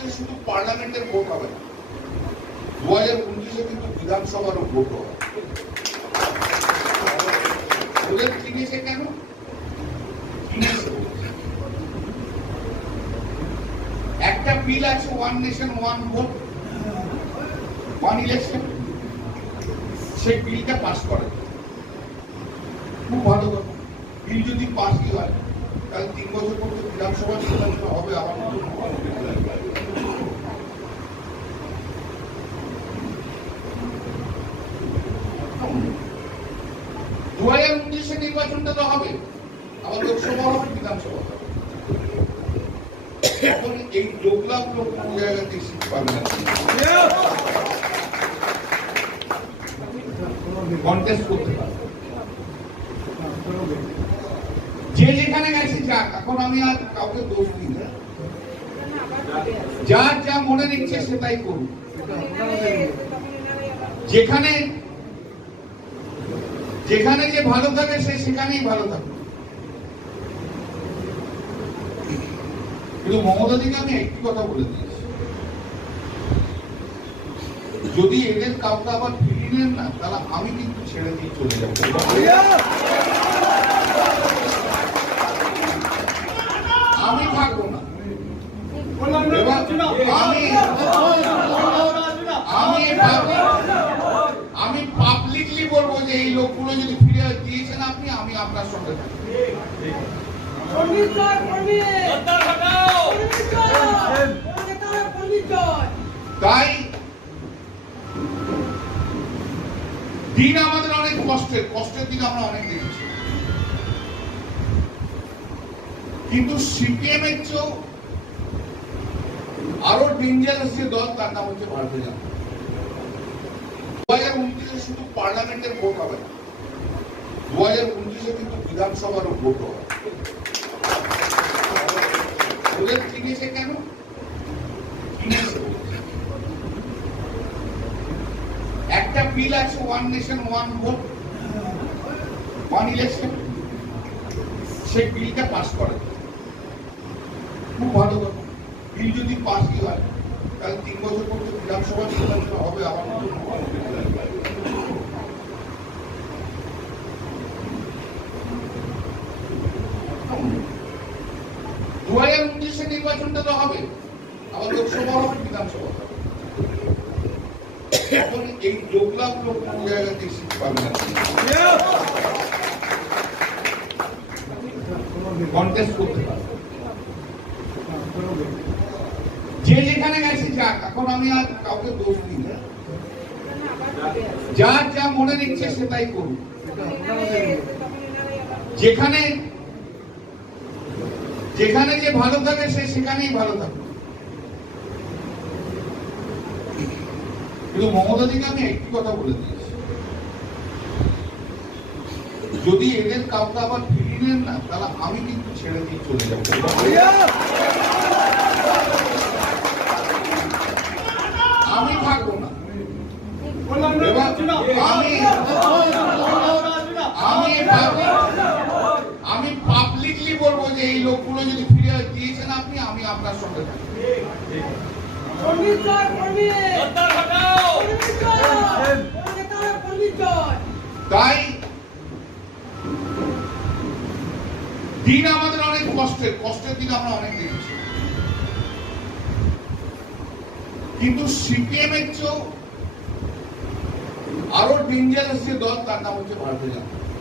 2029 শুধু পার্লামেন্টের ভোট হবে না, 2029 কিন্তু বিধানসভারও ভোট হবে। ওদের কিনেছে কেন? একটা বিল আছে, one nation one vote one election, সেই বিলটা পাস করে। খুব ভালো কথা। বিল যদি পাসই হয় তাহলে 3 বছর পর তো বিধানসভা নির্বাচন হবে। আমার 2029 নির্বাচনটা তো হবে, আবার লোকসভা হবে, বিধানসভা হবে। এখন এই লোকলাভ লোক কোন জায়গাতে সিট পাবে না, কন্টেস্ট করতে পারবে। যে যেখানে গেছে যাক, এখন আমি আর কাউকে দোষ দিই না। যার যা মনে নিচ্ছে সেটাই করুন। যেখানে যেখানে যে ভালো থাকে সে সেখানেই ভালো থাকে। কিন্তু মমতা দিকে আমি একটি কথা বলে দিয়েছি, যদি এদের কাউকে আবার ফিরিয়ে নেন না, তাহলে আমি কিন্তু ছেড়ে দিয়ে চলে যাবো। আমি থাকবো না। আমি পাবলিকলি বলবো যে এই লোকগুলো যদি ফিরে দিয়েছেন আপনি, আমি আপনার সঙ্গে থাকি। তাই দিন আমাদের অনেক কষ্টের দিন আমরা অনেক দেখেছি, কিন্তু সিপিএম এর চেয়েও আরো ডেঞ্জারাস যে দল, তার নাম হচ্ছে ভারতীয় জনতা পার্টি। 2029 শুধু পার্লামেন্টের ভোট হবে না, 2029 কিন্তু বিধানসভারও ভোট হবে। ওদের কিনেছে কেন? একটা বিল আছে, one nation one vote one election, সেই বিলটা পাস করে। খুব ভালো কথা। বিল যদি পাসই হয় তাহলে 3 বছর পর তো বিধানসভা নির্বাচন হবে। আমার 2029 নির্বাচনটা তো হবে, আবার লোকসভা হবে, বিধানসভা হবে। এখন এই লোকলাভ লোক কোন জায়গাতে সিট পাবে না, কন্টেস্ট করতে পারবে। যে যেখানে গেছে যাক, এখন আমি আর কাউকে দোষ দিই না। যার যা মনে নিচ্ছে সেটাই করুন। যেখানে যেখানে যে ভালো থাকে সে সেখানেই ভালো থাকে। কিন্তু মমতা দিকে আমি একটি কথা বলে দিয়েছি, যদি এদের কাউকে আবার ফিরিয়ে নেন না, তাহলে আমি কিন্তু ছেড়ে দিয়ে চলে যাবো। আমি থাকবো না। আমি পাবলিকলি বলবো যে এই লোকগুলো যদি ফিরে দিয়েছেন আপনি, আমি আপনার সঙ্গে থাকি। তাই দিন আমাদের অনেক কষ্টের দিন আমরা অনেক দেখেছি, কিন্তু সিপিএম এর চেয়েও আরো ডেঞ্জারাস যে দল, তার নাম হচ্ছে ভারতীয় জনতা পার্টি।